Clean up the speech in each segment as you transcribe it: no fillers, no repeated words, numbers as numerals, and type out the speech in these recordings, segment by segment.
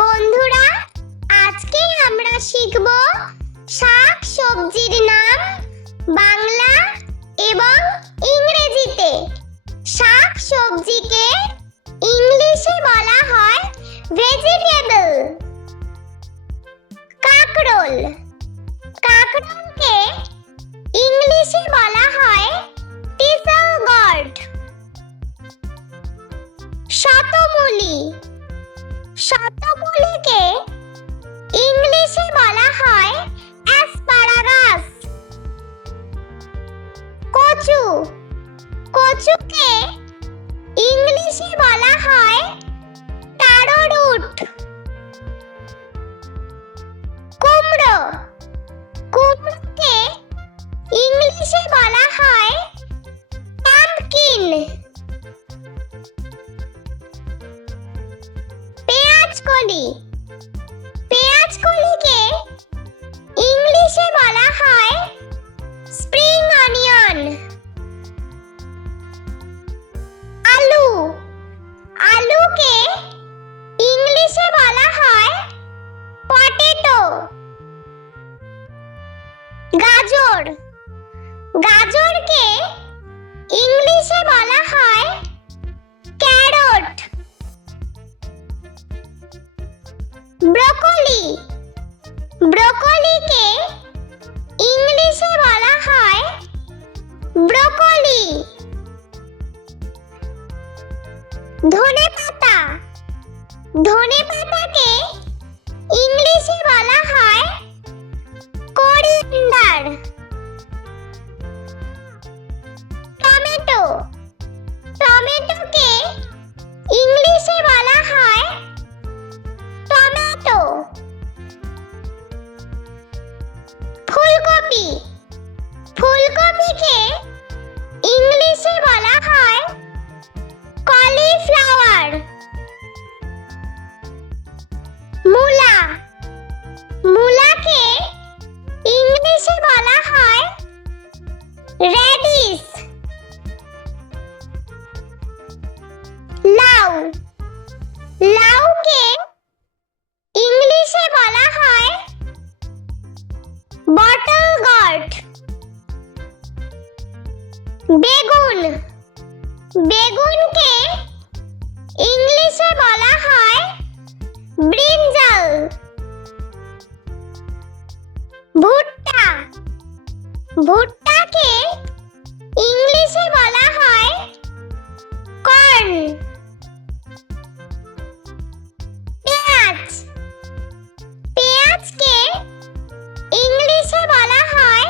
বন্ধুরা, আজকে আমরা শিখব শাক সবজির নাম বাংলা এবং ইংরেজিতে। শাক সবজিকে ইংলিশে বলা হয় ভেজিটেবল। কাঁকরোল, কাঁকরোলকে ইংলিশে বলা হয় টিসেল গড। শতমূলি, শতমূলিকে ইংলিশে বলা হয় অ্যাসপারাগাস। কচু, কচুকে ইংলিশে বলা হয় ট্যারোরুট। কুমড়ো, কুমড়োকে ইংলিশে বলা হয় পাম্পকিন। পেঁয়াজকলি, পেঁয়াজকলিকে ইংলিশে বলা হয় স্প্রিং অনিয়ন। আলু, আলুকে ইংলিশে বলা হয় পটেটো। গাজর, গাজরকে ইংলিশে বলা হয় ক্যারট। ব্রকলি, ব্রকলিকে ইংলিশে বলা হয় ব্রকলি। ধনেপাতা, ধনেপাতাকে ইংলিশে বলা হয় কোরিয়ান্ডার। টমেটো, টমেটোকে ইংলিশে বলা হয় টমেটো। ফুলকপি, ফুলকপিকে ইংলিশে বলা হয় কলিফ্লাওয়ার। মূলা, মূলাকে ইংলিশে বলা হয় রেডিশ। লাউ, লাউকে ইংলিশে বলা হয় বটল গট। বেগুন, বেগুনকে ইংলিশে বলা হয় ব্রিঞ্জাল। ভুট্টা, ভুট্টাকে ইংলিশে বলা হয় কর্ন। পেঁয়াজ, পেঁয়াজকে ইংলিশে বলা হয়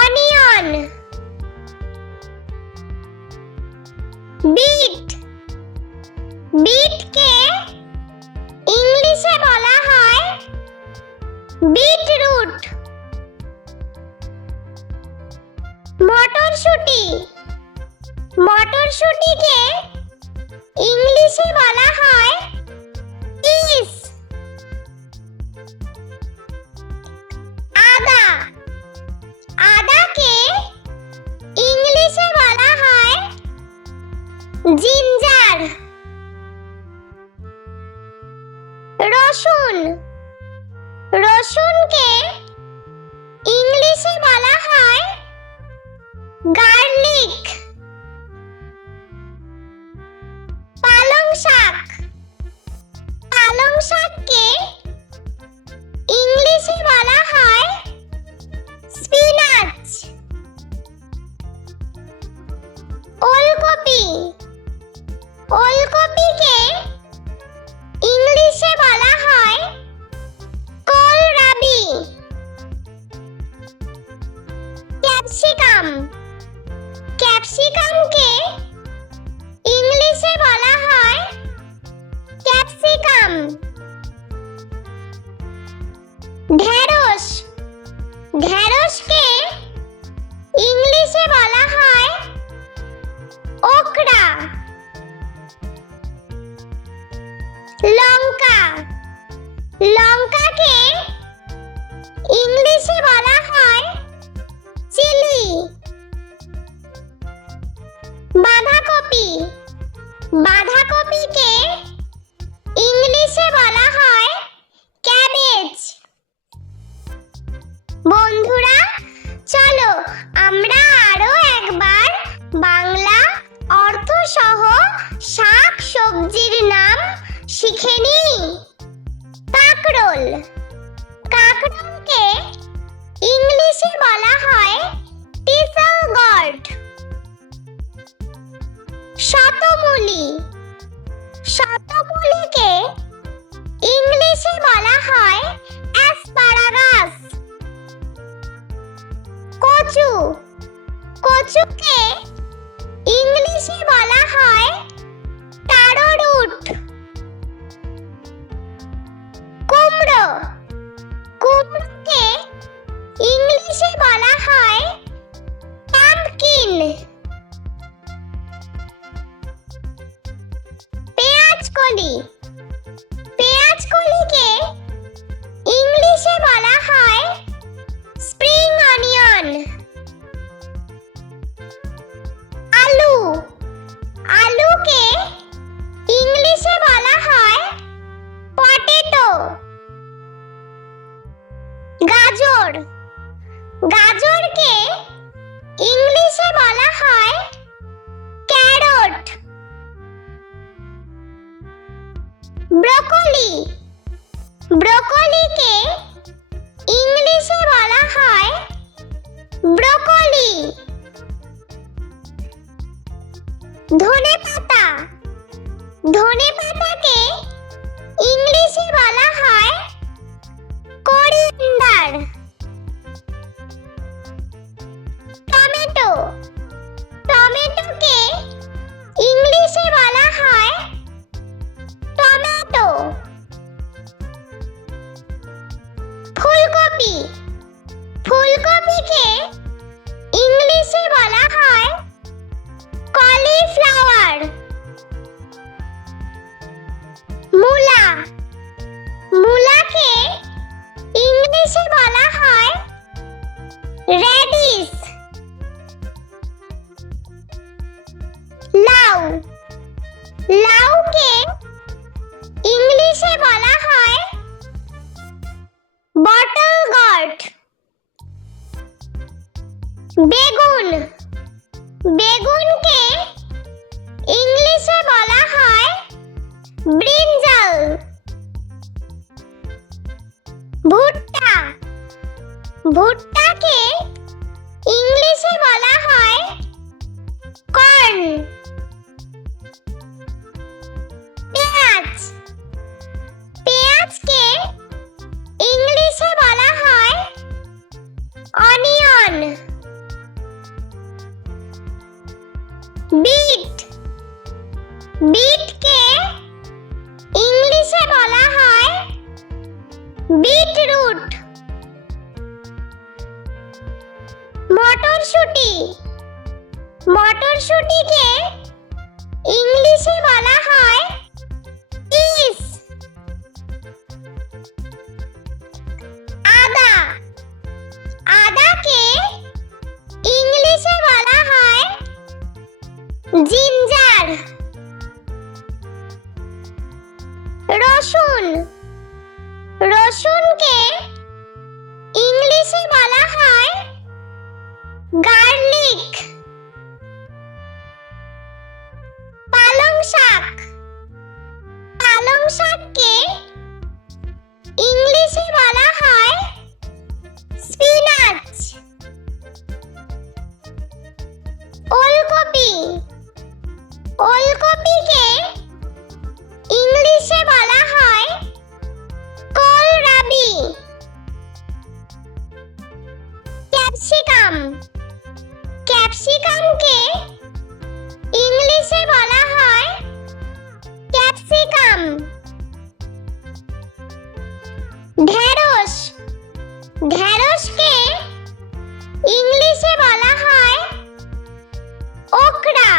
অনিয়ন। বিট, বিটকে ইংলিশে বলা হয় বিটরুট। মটরশুঁটি, মটরশুঁটিকে ইংলিশে বলা হয় পিস। আদা, আদাকে ইংলিশে বলা হয় জিঞ্জার। রসুন, রসুনকে ইংলিশে বলা হয় গার্লিক। পালং শাক, পালং শাককে ইংলিশে বলা হয় স্পিনাচ। ওলকপি, ওলকপিকে ইংলিশে বলা হয় কোলরাবি। ক্যাপসিকাম, ক্যাপসিকামকে ইংলিশে বলা হয় ক্যাপসিকাম। ঢেঁড়স, ঢেঁড়সকে ইংলিশে বলা হয় ওকরা। লঙ্কা, লঙ্কাকে ইংলিশে বলা হয় চিলি। বাঁধাকপি, বাঁধাকপিকে ইংলিশে সহ শাক সবজির নাম শিখে নিই। কাঁকরোল। কাঁকরোলকে ইংলিশে বলা হয় টিসেল গড। শতমূলী। শতমূলীকে ইংলিশে বলা হয় অ্যাসপারাগাস। কচু। কচুকে ইংলিশে বলা হয় টারোরুট। কুমড়ো। কুমড়োকে ইংলিশে বলা হয় পাম্পকিন। পেঁয়াজকলি। পেঁয়াজকলিকে ইংলিশে বলা হয় স্প্রিং অনিয়ন। আলু। আলুকে ইংলিশে বলা হয় পটেটো। গাজর। গাজরকে ইংলিশে বলা হয় ক্যারট। ব্রকলি। ব্রকলিকে ইংলিশে বলা হয় ব্রকলি। ধনেপাতা। ধনেপাতাকে ইংলিশে বলা হয় কোরিয়ান্ডার। টমেটো। টমেটোকে ইংলিশে বলা হয় টমেটো। ফুলকপি। ফুলকপিকে ইংলিশে বলা হয় কলিফ্লাওয়ার। মূলা। মূলাকে ইংলিশে বলা হয় রেডিশ। লাউ। লাউকে ইংলিশে বলা হয় বটল গট। বেগুন। বেগুনকে ইংলিশে বলা হয় ব্রিঞ্জাল। ভুট্টা। ভুট্টাকে ইংলিশে বলা হয় কর্ন। পেঁয়াজ। পেঁয়াজকে ইংলিশে বলা হয় অনিয়ন। বিট। বিটকে ইংলিশে বলা হয় বিটরুট। মটরশুঁটি। মটরশুঁটিকে ইংলিশে বলা হয় পিস। আদা। আদাকে ইংলিশে বলা হয় জিঞ্জার। রসুন। রসুনকে ইংলিশে বলা হয় গার্লিক। পালং শাক। পালং শাককে ইংলিশে বলা হয় স্পিনাচ। ওলকপি। ওলকপিকে ইংলিশে বলা হয় কোলরাবি। ক্যাপসিকাম। ক্যাপসিকামকে ইংলিশে বলা হয় ক্যাপসিকাম। ঢেঁড়স। ঢেঁড়সকে ইংলিশে বলা হয় ওকরা।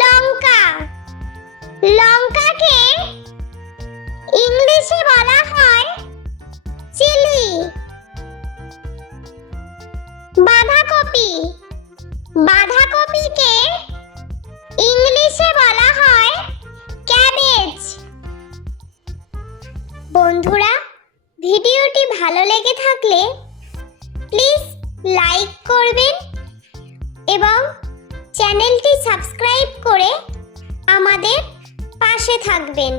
লঙ্কা। লঙ্কাকে ইংলিশে বলা হয় চিলি। বাঁধাকপি। বাঁধাকপিকে ইংলিশে বলা হয় ক্যাবেজ। বন্ধুরা, ভিডিওটি ভালো লেগে থাকলে প্লিজ লাইক করবেন এবং চ্যানেলটি সাবস্ক্রাইব করে আমাদের পাশে থাকবেন।